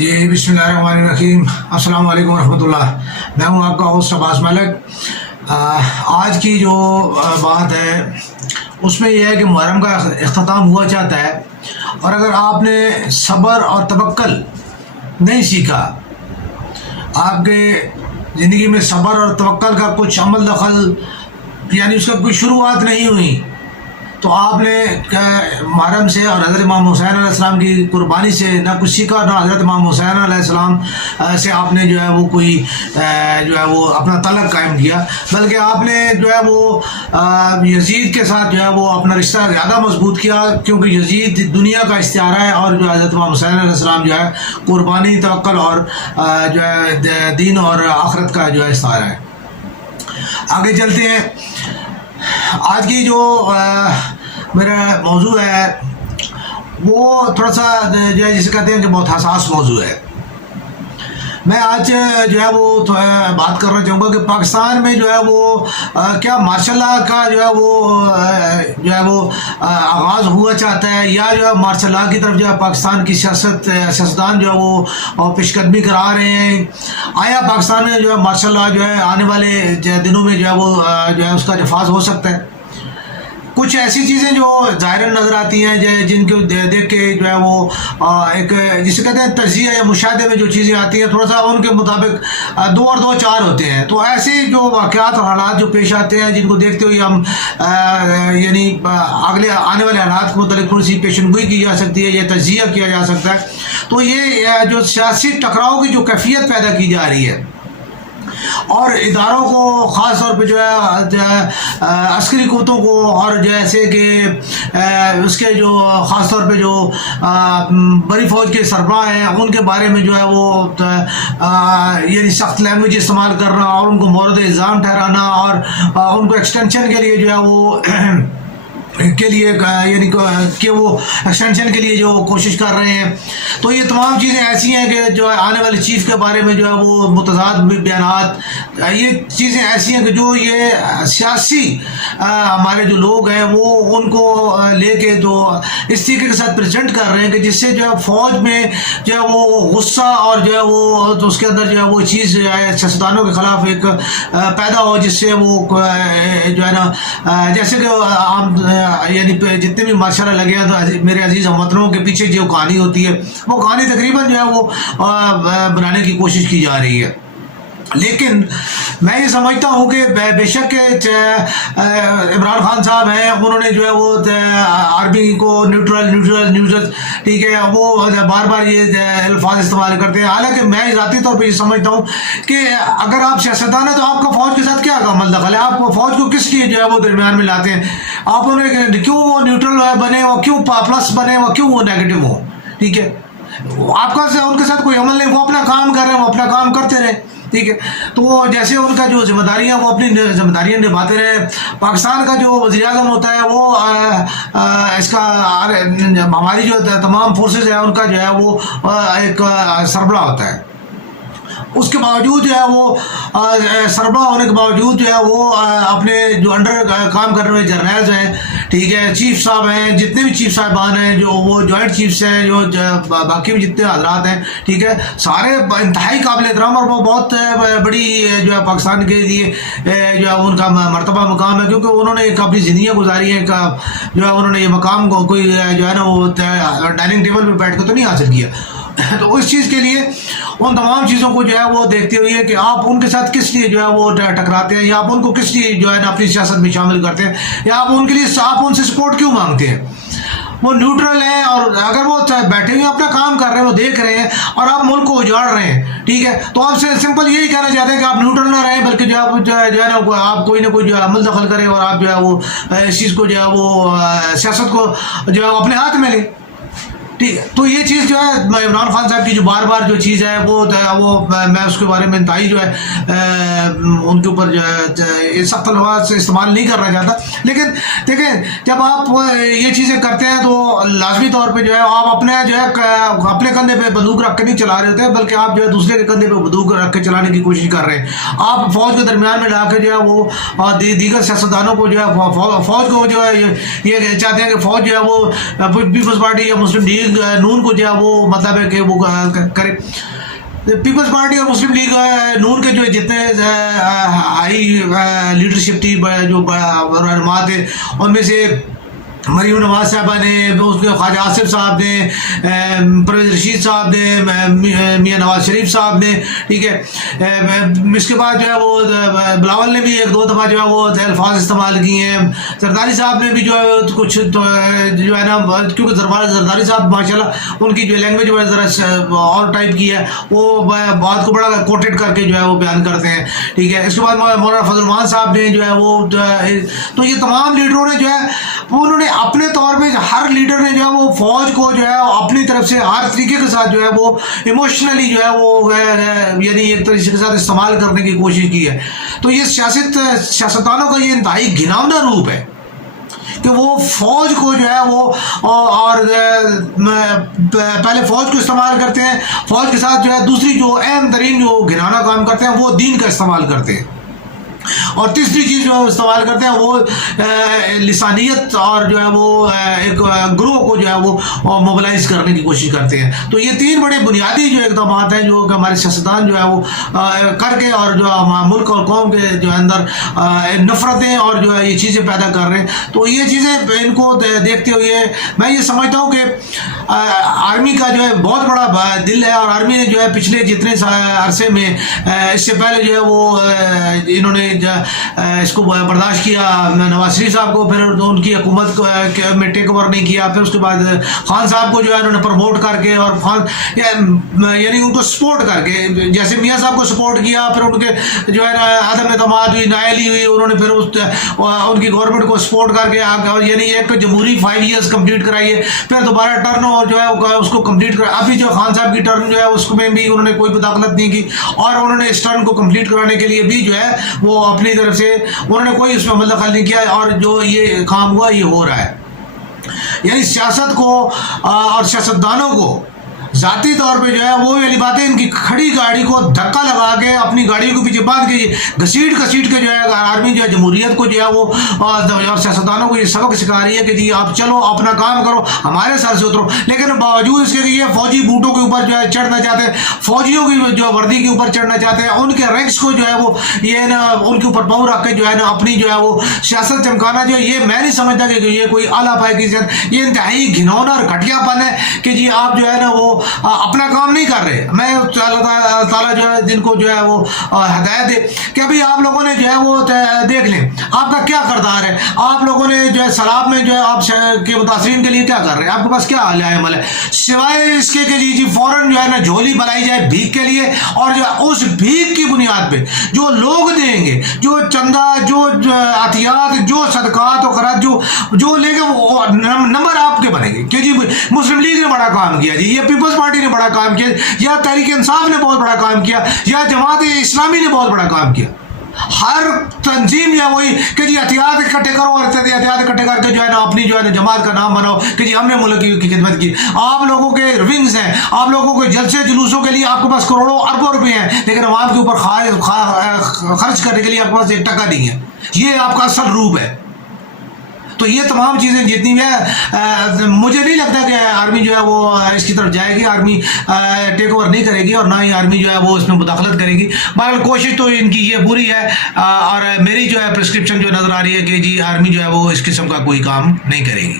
जी बिस्मिल्लाहिर्रहमानिर्रहीम अस्सलाम वालेकुम रहमतुल्लाह। मैं हूँ आपका होस्ट अब्बास मलिक। आज की जो बात है उसमें यह है कि मुहर्रम का इख्तिताम हुआ चाहता है, और अगर आपने सब्र और तवक्कल नहीं सीखा, आपके ज़िंदगी में सब्र और तवक्कल का कुछ अमल दखल यानी उसका कोई शुरुआत नहीं हुई, तो आपने मुहर्रम से और हज़रत इमाम हुसैन अलैहिस्सलाम की कुर्बानी से ना कुछ सीखा, ना हज़रत इमाम हुसैन अलैहिस्सलाम से आपने जो है वो कोई जो है वो अपना तलक कायम किया, बल्कि आपने जो है वो यजीद के साथ जो है वो अपना रिश्ता ज़्यादा मजबूत किया, क्योंकि यजीद दुनिया का इस्तिआरा है और जो हज़रत इमाम हुसैन अलैहिस्सलाम जो है कुर्बानी, तवक्कल और जो है दीन और आखिरत का जो है इस्तिआरा है। आगे चलते हैं। आज की जो मेरा मौजू है वो थोड़ा सा जो है जिसे कहते हैं कि बहुत हसास मौजू है। मैं आज जो है वो बात करना चाहूँगा कि पाकिस्तान में जो है वो क्या मार्शल लॉ का जो है वो आगाज़ हुआ चाहता है, या जो है मार्शल लॉ की तरफ जो है पाकिस्तान की सियासतदान जो है वो पेशकदमी करा रहे हैं। आया पाकिस्तान में जो है मार्शल लॉ जो है आने वाले दिनों में जो है वो जो है उसका नफाज हो सकता है। कुछ ऐसी चीज़ें जो ज़ाहिरन नज़र आती हैं जिनको देख के जो है वो एक जिसे कहते हैं तज्ज़िया या मुशाहदे में जो चीज़ें आती हैं, थोड़ा सा उनके मुताबिक दो और दो चार होते हैं। तो ऐसे जो वाक़यात और हालात जो पेश आते हैं, जिनको देखते हुए हम यानी अगले आने वाले हालात के मतलब थोड़ी सी पेशनगोई की जा सकती है या तज्ज़िया किया जा सकता है। तो ये जो सियासी टकराव की जो कैफियत पैदा की जा रही है, और इदारों को ख़ास तौर पे जो है अस्करी कुतों को, और जैसे कि उसके जो ख़ास तौर पे जो बड़ी फ़ौज के सरबराह हैं उनके बारे में जो है वो यानी सख्त लैंग्वेज इस्तेमाल करना और उनको मोरद इल्ज़ाम ठहराना और उनको एक्सटेंशन के लिए जो है वो के लिए यानी कि वो एक्सटेंशन के लिए जो कोशिश कर रहे हैं। तो ये तमाम चीज़ें ऐसी हैं कि जो आने वाले चीफ़ के बारे में जो है वो मुतज़ाद बयानात, ये चीज़ें ऐसी हैं कि जो ये सियासी हमारे जो लोग हैं वो उनको लेके जो इस तरीके के साथ प्रेजेंट कर रहे हैं कि जिससे जो है फ़ौज में जो है वो गुस्सा और जो है वो तो उसके अंदर जो है वो चीज़ जो है सियासतदानों के ख़िलाफ़ एक पैदा हो, जिससे वो जो है ना जैसे कि आम यानी जितने भी माशाल्लाह लगे हैं तो मेरे अजीज़ हमवतनों के पीछे जो कहानी होती है वो कहानी तकरीबन जो है वो बनाने की कोशिश की जा रही है। लेकिन मैं ये समझता हूँ कि बेशक इमरान खान साहब हैं, उन्होंने जो है वो आर्मी को न्यूट्रल ठीक है, वो बार बार ये अल्फाज इस्तेमाल करते हैं। हालांकि मैं ज़ाती तौर पे ये समझता हूँ कि अगर आप सियासतदान हैं तो आपका फ़ौज के साथ क्या अमल दखल है? आप फ़ौज को किस लिए जो है वो दरमियान में लाते हैं? आप उन्हें क्यों वो न्यूट्रल बने, वो क्यों प्लस बने, वो क्यों वो नेगेटिव हो? ठीक है, आपका उनके साथ कोई अमल नहीं, वो अपना काम कर रहे हैं, वो अपना काम करते रहे, ठीक है। तो जैसे उनका जो जिम्मेदारियाँ वो अपनी जिम्मेदारियाँ निभाते रहे। पाकिस्तान का जो वज़ीर आज़म होता है वो इसका हमारी जो तमाम फोर्सेस है उनका जो है वो एक सरबराह होता है। उसके बावजूद जो है वो सरबराह होने के बावजूद जो है वो अपने जो अंडर काम करने वाले जर्नल्स हैं, ठीक है, चीफ साहब हैं, जितने भी चीफ साहिबान हैं, जो वो जॉइंट चीफ्स हैं, जो बाकी भी जितने हजरात हैं, ठीक है, सारे इंतहाई काबिल एहतराम और वो बहुत बड़ी जो है पाकिस्तान के लिए जो है उनका मर्तबा मकाम है, क्योंकि उन्होंने एक अपनी ज़िंदगियाँ गुजारी हैं। जो है उन्होंने ये मकाम को कोई जो है ना वो डाइनिंग टेबल पर बैठ कर तो नहीं हासिल किया। तो उस चीज़ के लिए उन तमाम चीज़ों को जो है वो देखते हुए कि आप उनके साथ किस लिए जो है वो टकराते हैं, या आप उनको किस लिए जो है ना अपनी सियासत में शामिल करते हैं, या आप उनके लिए आप उनसे सपोर्ट क्यों मांगते हैं? वो न्यूट्रल है, और अगर वो बैठे हुए अपना काम कर रहे हैं, वो देख रहे हैं, और आप मुल्क को उजाड़ रहे हैं, ठीक है, तो आपसे सिंपल यही कहना चाहते हैं कि आप न्यूट्रल ना रहें, बल्कि जो है ना आप कोई ना कोई जो है अमल दखल करें, और आप जो है वो इस चीज़ को जो है वो सियासत को जो है अपने हाथ में लें, ठीक है। तो ये चीज़ जो है इमरान खान साहब की जो बार बार जो चीज़ है वो मैं उसके बारे में इंतहाई जो है उनके ऊपर जो है सख्त अल्फाज से इस्तेमाल नहीं करना चाहता। लेकिन देखें, जब आप ये चीज़ें करते हैं तो लाजमी तौर पे जो है आप अपने जो है अपने कंधे पे बंदूक रख के नहीं चला रहे होते, बल्कि आप जो है दूसरे के कंधे पे बंदूक रख के चलाने की कोशिश कर रहे हैं। आप फ़ौज के दरमियान में ला के जो है वो दीगर सियासतदानों को जो है फ़ौज को जो है ये चाहते हैं कि फ़ौज जो है वो पीपल्स पार्टी या मुस्लिम लीग نون کو جو ہے وہ مطلب ہے کہ وہ کرے. پیپلز پارٹی اور مسلم لیگ نون کے جو جتنے ہائی لیڈرشپ تھی جو رہنما تھے ان میں سے مریم نواز صاحبہ نے, اس کے خواجہ آصف صاحب نے, پرویز رشید صاحب نے, میاں نواز شریف صاحب نے, ٹھیک ہے. اس کے بعد جو ہے وہ بلاول نے بھی ایک دو دفعہ جو ہے وہ الفاظ استعمال کیے ہیں. زرداری صاحب نے بھی جو ہے کچھ جو ہے نا, کیونکہ زرداری صاحب ماشاءاللہ ان کی جو لینگویج وہ ذرا اور ٹائپ کی ہے, وہ بات کو بڑا کوٹیٹ کر کے جو ہے وہ بیان کرتے ہیں, ٹھیک ہے. اس کے بعد مولانا فضل الرحمان صاحب نے جو ہے وہ, تو یہ تمام لیڈروں نے جو ہے انہوں نے اپنے طور پہ, ہر لیڈر نے جو ہے وہ فوج کو جو ہے اپنی طرف سے ہر طریقے کے ساتھ جو ہے وہ ایموشنلی جو ہے وہ یعنی ایک طریقے کے ساتھ استعمال کرنے کی کوشش کی ہے. تو یہ سیاستدانوں کا یہ انتہائی گھناؤنا روپ ہے کہ وہ فوج کو جو ہے وہ اور پہلے فوج کو استعمال کرتے ہیں, فوج کے ساتھ جو ہے دوسری جو اہم ترین جو گھناؤنا کام کرتے ہیں وہ دین کا استعمال کرتے ہیں, اور تیسری چیز جو ہے استعمال کرتے ہیں وہ لسانیت اور جو ہے وہ ایک گروہ کو جو ہے وہ موبلائز کرنے کی کوشش کرتے ہیں. تو یہ تین بڑے بنیادی جو اقدامات ہیں جو کہ ہمارے سیاستدان جو ہے وہ کر کے اور جو ملک اور قوم کے جو اندر نفرتیں اور جو ہے یہ چیزیں پیدا کر رہے ہیں. تو یہ چیزیں ان کو دیکھتے ہوئے میں یہ سمجھتا ہوں کہ آرمی کا جو ہے بہت بڑا دل ہے, اور آرمی نے جو ہے پچھلے جتنے عرصے میں اس سے پہلے جو ہے وہ انہوں نے اس کو برداشت کیا نواز شریف صاحب کو, پھر ان کی حکومت میں ٹیک اوور نہیں کیا, پھر اس کے بعد خان صاحب کو جو ہے انہوں نے پروموٹ کر کے اور خان یعنی ان کو سپورٹ کر کے, جیسے میاں صاحب کو سپورٹ کیا, پھر ان کے جو ہے نا عدم اعتماد ہوئی, نااہلی ہوئی, انہوں نے پھر ان کی گورنمنٹ کو سپورٹ کر کے یعنی ایک جمہوری 5 ایئرس کمپلیٹ کرائی ہے, پھر دوبارہ ٹرن جو ہے اس کو کمپلیٹ کرا. ابھی جو خان صاحب کی ٹرن جو ہے اس میں بھی انہوں نے کوئی مداخلت نہیں کی, اور انہوں نے اس ٹرن کو کمپلیٹ کرانے کے لیے بھی جو ہے وہ اپنی طرف سے انہوں نے کوئی اس میں مداخلت نہیں کیا, اور جو یہ کام ہوا یہ ہو رہا ہے. یعنی سیاست کو اور سیاستدانوں کو ذاتی طور پہ جو ہے وہ والی باتیں, ان کی کھڑی گاڑی کو دھکا لگا کے اپنی گاڑی کو پیچھے باندھ کے گھسیٹ کے جو ہے آرمی جو ہے جمہوریت کو جو ہے وہ اور سیاستدانوں کو یہ سبق سکھا رہی ہے کہ جی آپ چلو اپنا کام کرو, ہمارے سر سے اترو. لیکن باوجود اس کے کہ یہ فوجی بوٹوں کے اوپر جو ہے چڑھنا چاہتے ہیں, فوجیوں کی جو وردی کے اوپر چڑھنا چاہتے ہیں, ان کے رینکس کو جو ہے وہ یہ نا ان کے اوپر پاؤں رکھ کے جو ہے نا اپنی جو ہے وہ سیاست چمکانا, جو یہ میں نہیں سمجھتا کہ یہ کوئی اعلیٰ پائے کی سیاست, یہ انتہائی گھنونا اور گھٹیا پن ہے کہ جی آپ جو ہے نا وہ اپنا کام نہیں کر رہے. میں اللہ تعالیٰ جو ہے جن کو جو ہے وہ ہدایت دے کہ ابھی آپ لوگوں نے جو ہے وہ دیکھ لیں آپ کا کیا کردار ہے, آپ لوگوں نے جو ہے سیلاب میں جو ہے آپ کے متاثرین کے لیے کیا کر رہے ہیں, آپ کے پاس کیا حال عمل ہے, سوائے اس کے کہ جی فوراً جو ہے نا جھولی بنائی جائے بھیک کے لیے, اور جو ہے اس بھیک کی بنیاد پہ جو لوگ دیں گے, جو چندہ, جو عطیات, جو صدقات و خیرات جو لے گے, وہ نمبر آپ کے بنے گے کہ جی مسلم لیگ نے بڑا کام کیا, جی یہ پیپلز پارٹی نے بڑا کام کیا, یا تحریک انصاف نے بہت بڑا کام کیا, یا جماعت اسلامی نے بہت بڑا کام کیا. ہر تنظیم یا وہی کہ جی احتیاط اکٹھے کرو, اور احتیاط اکٹھے کر کے جو ہے نا اپنی جو ہے نا جماعت کا نام بناؤ کہ جی ہم نے ملک کی خدمت کی. آپ لوگوں کے ونگز ہیں, آپ لوگوں کے جلسے جلوسوں کے لیے آپ کے پاس کروڑوں اربوں روپے ہیں, لیکن عوام کے اوپر خرچ کرنے کے لیے آپ کے پاس 1 ٹکا نہیں ہے. یہ آپ کا اصل روپ ہے. تو یہ تمام چیزیں جتنی بھی ہیں, مجھے نہیں لگتا کہ آرمی جو ہے وہ اس کی طرف جائے گی, آرمی ٹیک اوور نہیں کرے گی, اور نہ ہی آرمی جو ہے وہ اس میں مداخلت کرے گی. بہرحال کوشش تو ان کی یہ پوری ہے, اور میری جو ہے پرسکرپشن جو نظر آ رہی ہے کہ جی آرمی جو ہے وہ اس قسم کا کوئی کام نہیں کرے گی.